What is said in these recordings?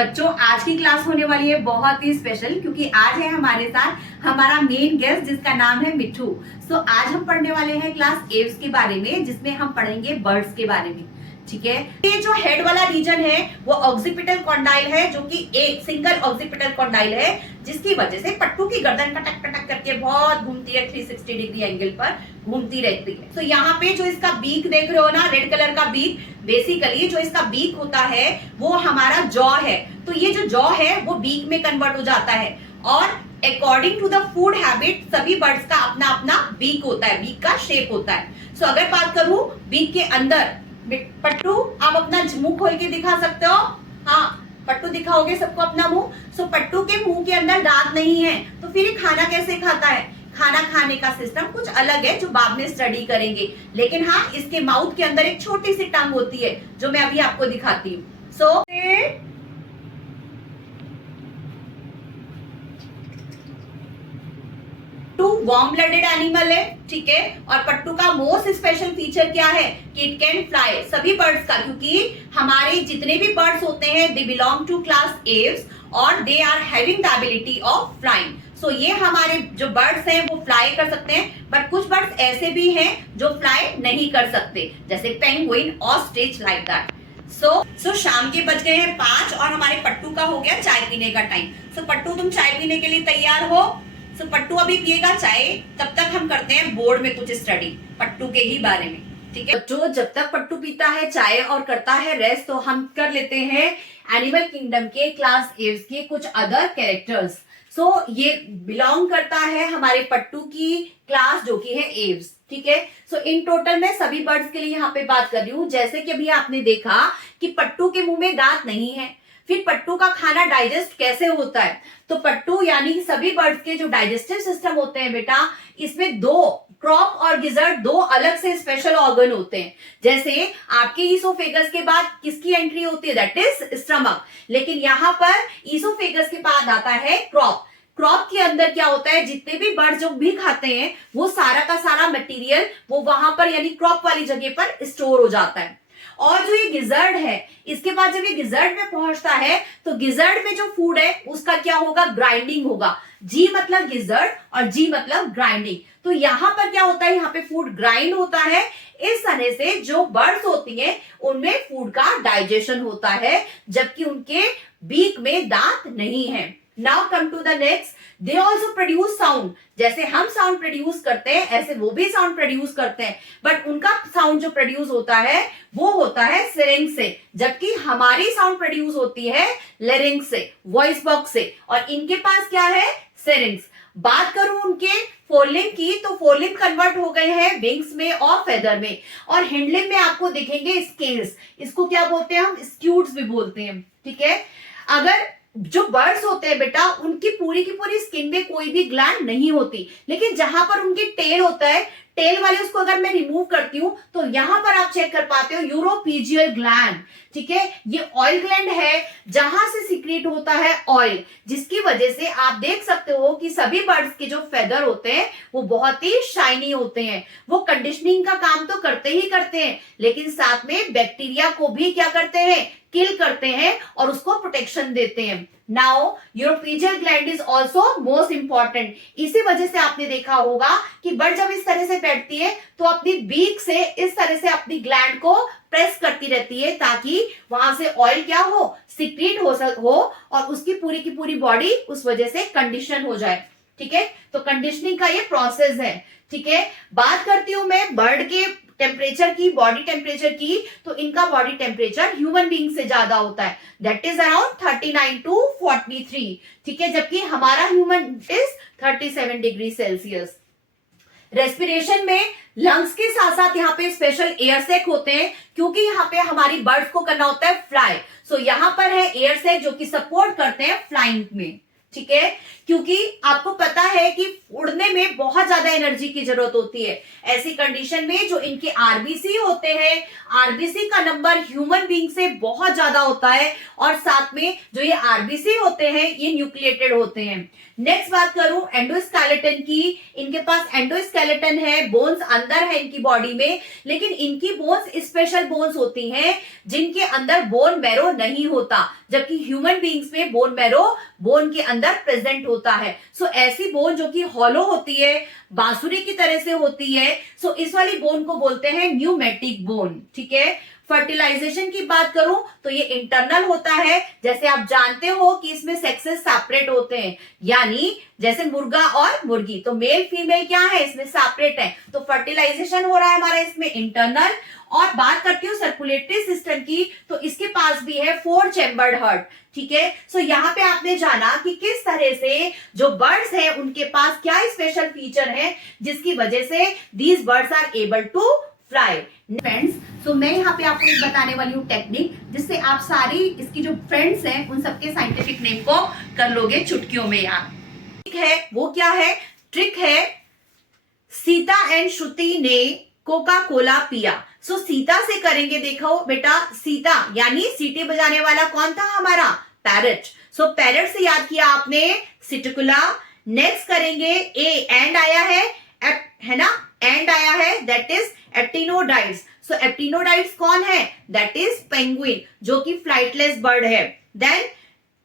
बच्चों, आज की क्लास होने वाली है बहुत ही स्पेशल, क्योंकि आज है हमारे साथ हमारा मेन गेस्ट जिसका नाम है मिठू। आज हम पढ़ने वाले हैं क्लास एव्स के बारे में, जिसमें हम पढ़ेंगे बर्ड्स के बारे में। ठीक है, ये जो हेड वाला रीजन है वो ऑक्सीपिटल कॉन्डाइल है, जो कि एक सिंगल ऑक्सीपिटल कॉन्डाइल है, जिसकी वजह से पट्टू की गर्दन कटक कटक करके बहुत घूमती है, 360 डिग्री एंगल पर घूमती रहती है। तो यहाँ पे जो इसका बीक देख रहे हो ना, रेड कलर का बीक, बेसिकली जो इसका बीक होता है वो हमारा जॉ है। तो ये जो जॉ है वो बीक में कन्वर्ट हो जाता है, और according to the food habit सभी बर्ड्स का अपना अपना बीक होता है, बीक का शेप होता है। अगर बात करूं बीक के अंदर, पट्टू आप अपना मुंह खोल के दिखा सकते हो? हाँ, पट्टू दिखाओगे सबको अपना मुंह। पट्टू के मुंह के अंदर दांत नहीं है, तो फिर ये खाना कैसे खाता है? खाना खाने का सिस्टम कुछ अलग है, जो बाद में स्टडी करेंगे। लेकिन हाँ, इसके माउथ के अंदर एक छोटी सी टंग होती है, जो मैं अभी आपको दिखाती हूँ। वार्म ब्लडेड एनिमल है, ठीक है। और पट्टू का मोस्ट स्पेशल फीचर क्या है कि इट कैन फ्लाई। सभी बर्ड्स का, क्योंकि हमारे जितने भी बर्ड्स होते हैं they belong to class Aves और they are having the ability of flying. ये हमारे जो बर्ड्स हैं वो फ्लाई कर सकते हैं, बट कुछ बर्ड्स ऐसे भी हैं जो फ्लाई नहीं कर सकते, जैसे पेंगुइन, ऑस्ट्रिच, लाइक दैट। शाम के बज गए हैं 5 और हमारे पट्टू का हो गया चाय पीने का टाइम। पट्टू, तुम चाय पीने के लिए तैयार हो? पट्टू अभी पिएगा चाय, तब तक हम करते हैं बोर्ड में कुछ स्टडी पट्टू के ही बारे में। ठीक है बच्चों, जब तक पट्टू पीता है चाय और करता है रेस्ट, तो हम कर लेते हैं एनिमल किंगडम के क्लास एव्स के कुछ अदर कैरेक्टर्स। ये बिलोंग करता है हमारे पट्टू की क्लास, जो कि है एव्स। ठीक है, इन टोटल मैं सभी बर्ड्स के लिए यहाँ पे बात कर रही हूँ। जैसे कि अभी आपने देखा कि पट्टू के मुंह में दांत नहीं है, फिर पट्टू का खाना डाइजेस्ट कैसे होता है? तो पट्टू यानी सभी बर्ड्स के जो डाइजेस्टिव सिस्टम होते हैं बेटा, इसमें दो, क्रॉप और गिजर्ड, दो अलग से स्पेशल ऑर्गन होते हैं। जैसे आपके ईसोफेगस के बाद किसकी एंट्री होती है? That is stomach. लेकिन यहाँ पर ईसोफेगस के बाद आता है क्रॉप। क्रॉप के अंदर क्या होता है, जितने भी बर्ड जो भी खाते हैं वो सारा का सारा मटेरियल वो वहां पर यानी क्रॉप वाली जगह पर स्टोर हो जाता है। और जो ये गिजर्ड है, इसके बाद जब ये गिजर्ड में पहुंचता है तो गिजर्ड में जो फूड है उसका क्या होगा? ग्राइंडिंग होगा। जी मतलब गिजर्ड और जी मतलब ग्राइंडिंग। तो यहाँ पर क्या होता है, यहाँ पे फूड ग्राइंड होता है। इस तरह से जो बर्ड्स होती हैं उनमें फूड का डाइजेशन होता है, जबकि उनके बीक में दांत नहीं है। Now come to the next, they also produce sound. जैसे हम साउंड प्रोड्यूस करते हैं ऐसे वो भी साउंड प्रोड्यूस करते हैं, बट उनका साउंड जो प्रोड्यूस होता है वो होता है सिरिंक्स से, जबकि हमारी साउंड प्रोड्यूस होती है लेरिंक्स से, वॉइस बॉक्स से, और इनके पास क्या है? सिरिंक्स। बात करूं उनके फोरलिम्ब की, तो फोरलिम्ब कन्वर्ट हो गए हैं विंग्स में और फेदर में, और हिंडलिम्ब में आपको दिखेंगे स्केल्स। इसको क्या बोलते हैं? हम स्क्यूट्स भी बोलते हैं। ठीक है, अगर जो बर्ड्स होते हैं बेटा, उनकी पूरी की पूरी स्किन में कोई भी ग्लैंड नहीं होती, लेकिन जहां पर उनकी टेल होता है, टेल वाले उसको अगर मैं रिमूव करती हूं तो यहां पर आप चेक कर पाते हो यूरोपीजियल ग्लैंड। ठीक है, ये ऑयल ग्लैंड है जहां से सीक्रेट होता है ऑयल, जिसकी वजह से आप देख सकते हो कि सभी बर्ड्स के जो फेदर होते हैं वो बहुत ही शाइनी होते हैं। वो कंडीशनिंग का काम तो करते ही करते हैं, लेकिन साथ में बैक्टीरिया को भी क्या करते हैं? किल करते हैं और उसको प्रोटेक्शन देते हैं। Now uropygial gland is also most important. इसी वजह से आपने देखा होगा कि बर्ड जब इस तरह से बैठती है तो अपनी बीक से इस तरह से अपनी ग्लैंड को प्रेस करती रहती है, ताकि वहां से ऑयल क्या हो? सीक्रेट हो और उसकी पूरी की पूरी बॉडी उस वजह से कंडीशन हो जाए। ठीक है, तो कंडीशनिंग का ये प्रोसेस है। ठीक है, बात करती हूं मैं बर्ड के टेम्परेचर की, बॉडी टेम्परेचर की, तो इनका बॉडी टेम्परेचर ह्यूमन बीइंग से ज्यादा होता है, दैट इज अराउंड 39 to 43। ठीक है, जबकि हमारा human is 37 degree Celsius. Respiration में लंग्स के साथ साथ यहाँ पे स्पेशल एयर सैक होते हैं, क्योंकि यहाँ पे हमारी बर्ड्स को करना होता है फ्लाई। यहाँ पर है एयर सैक जो कि सपोर्ट करते हैं फ्लाइंग में। ठीक है, क्योंकि आपको पता है कि उड़ने में बहुत ज्यादा एनर्जी की जरूरत होती है। ऐसी कंडीशन में जो इनके आरबीसी होते हैं, आरबीसी का नंबर ह्यूमन बीइंग से बहुत ज्यादा होता है, और साथ में जो ये आरबीसी होते हैं ये न्यूक्लिएटेड होते हैं। नेक्स्ट बात करूं एंडोस्केलेटन की, इनके पास एंडोस्केलेटन है, बोन्स अंदर है इनकी बॉडी में, लेकिन इनकी बोन्स स्पेशल बोन्स होती हैं जिनके अंदर बोन मैरो नहीं होता, जबकि ह्यूमन बीइंग्स में बोन मैरो बोन के अंदर प्रेजेंट होता है। सो ऐसी बोन जो कि हॉलो होती है, बांसुरी की तरह से होती है, सो इस वाली बोन को बोलते हैं न्यूमेटिक बोन। ठीक है, फर्टिलाइजेशन की बात करूं तो ये इंटरनल होता है। जैसे आप जानते हो कि इसमें सेक्सेस सेपरेट होते हैं, यानी जैसे मुर्गा और मुर्गी, तो मेल फीमेल क्या है इसमें सेपरेट है, तो फर्टिलाइजेशन हो रहा है हमारा इसमें इंटरनल। और बात करती हूँ सर्कुलेटरी सिस्टम की, तो इसके पास भी है 4 चैम्बर्ड हार्ट। ठीक है, सो यहाँ पे आपने जाना कि किस तरह से जो बर्ड्स हैं उनके पास क्या स्पेशल फीचर है जिसकी वजह से these birds are able to fly. Friends, so मैं यहाँ पे आपको एक बताने वाली हूँ टेक्निक, जिससे आप सारी इसकी जो फ्रेंड्स हैं उन सबके साइंटिफिक नेम को कर लोगे चुटकियों में यार। ठीक है, वो क्या है, ट्रिक है, सीता एंड श्रुति ने कोका कोला पिया। सो सीता से करेंगे, देखो बेटा, सीता यानी सीटी बजाने वाला कौन था हमारा, पैरट। सो पैरट से याद किया आपने सिटिकुला। नेक्स्ट करेंगे ए, एंड आया है ना, एंड आया है, दैट इज एप्टिनोडाइट्स। सो एप्टिनोडाइट्स कौन है, दैट इज पेंगुइन, जो कि फ्लाइटलेस बर्ड है। देन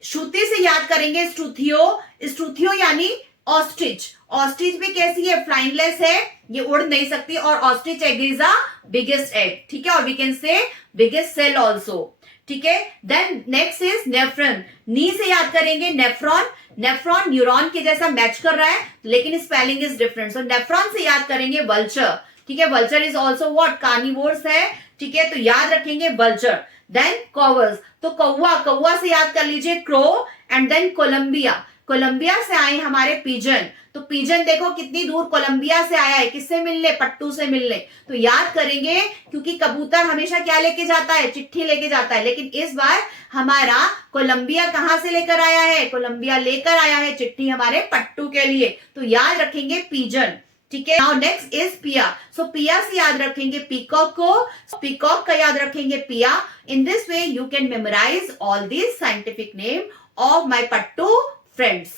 श्रुति से याद करेंगे स्ट्रुथियो, स्ट्रुथियो यानी ऑस्ट्रिच। ऑस्ट्रिच भी कैसी है, फ्लाइंगलेस है, ये उड़ नहीं सकती, और ostrich egg is the biggest egg. ठीक है, और we can say biggest cell also. ठीक है, देन नेक्स्ट इज नेफ्रॉन, नी से याद करेंगे नेफ्रॉन। नेफ्रॉन न्यूरॉन के जैसा मैच कर रहा है, लेकिन spelling is different. So nephron से याद करेंगे वल्चर। ठीक है, vulture is also what, carnivores है। ठीक है, तो याद रखेंगे वल्चर। देन कॉवर्स, तो कौवा, कौवा से याद कर लीजिए crow. And then Colombia, Colombia से आए हमारे पिजन। तो पिजन देखो कितनी दूर कोलंबिया से आया है, किससे मिलने, पट्टू से मिलने। तो याद करेंगे, क्योंकि कबूतर हमेशा क्या लेके जाता है, चिट्ठी लेके जाता है, लेकिन इस बार हमारा कोलंबिया कहां से लेकर आया है, कोलंबिया लेकर आया है चिट्ठी हमारे पट्टू के लिए। तो याद रखेंगे पिजन। ठीक है, नाउ नेक्स्ट इज पिया। सो पिया से याद रखेंगे पीकॉक को, पीकॉक का याद रखेंगे Piya. In this way you can memorise all this scientific name of my पट्टू फ्रेंड्स।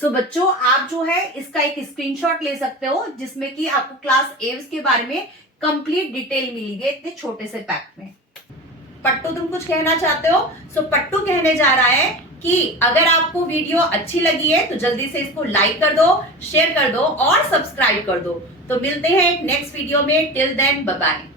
सो बच्चों, आप जो है इसका एक स्क्रीनशॉट ले सकते हो, जिसमें कि आपको क्लास एव्स के बारे में कंप्लीट डिटेल मिलेगी इतने छोटे से पैक में। पट्टू, तुम कुछ कहना चाहते हो? सो पट्टू कहने जा रहा है कि अगर आपको वीडियो अच्छी लगी है तो जल्दी से इसको लाइक कर दो, शेयर कर दो और सब्सक्राइब कर दो। तो मिलते हैं नेक्स्ट वीडियो में। Till then bye bye.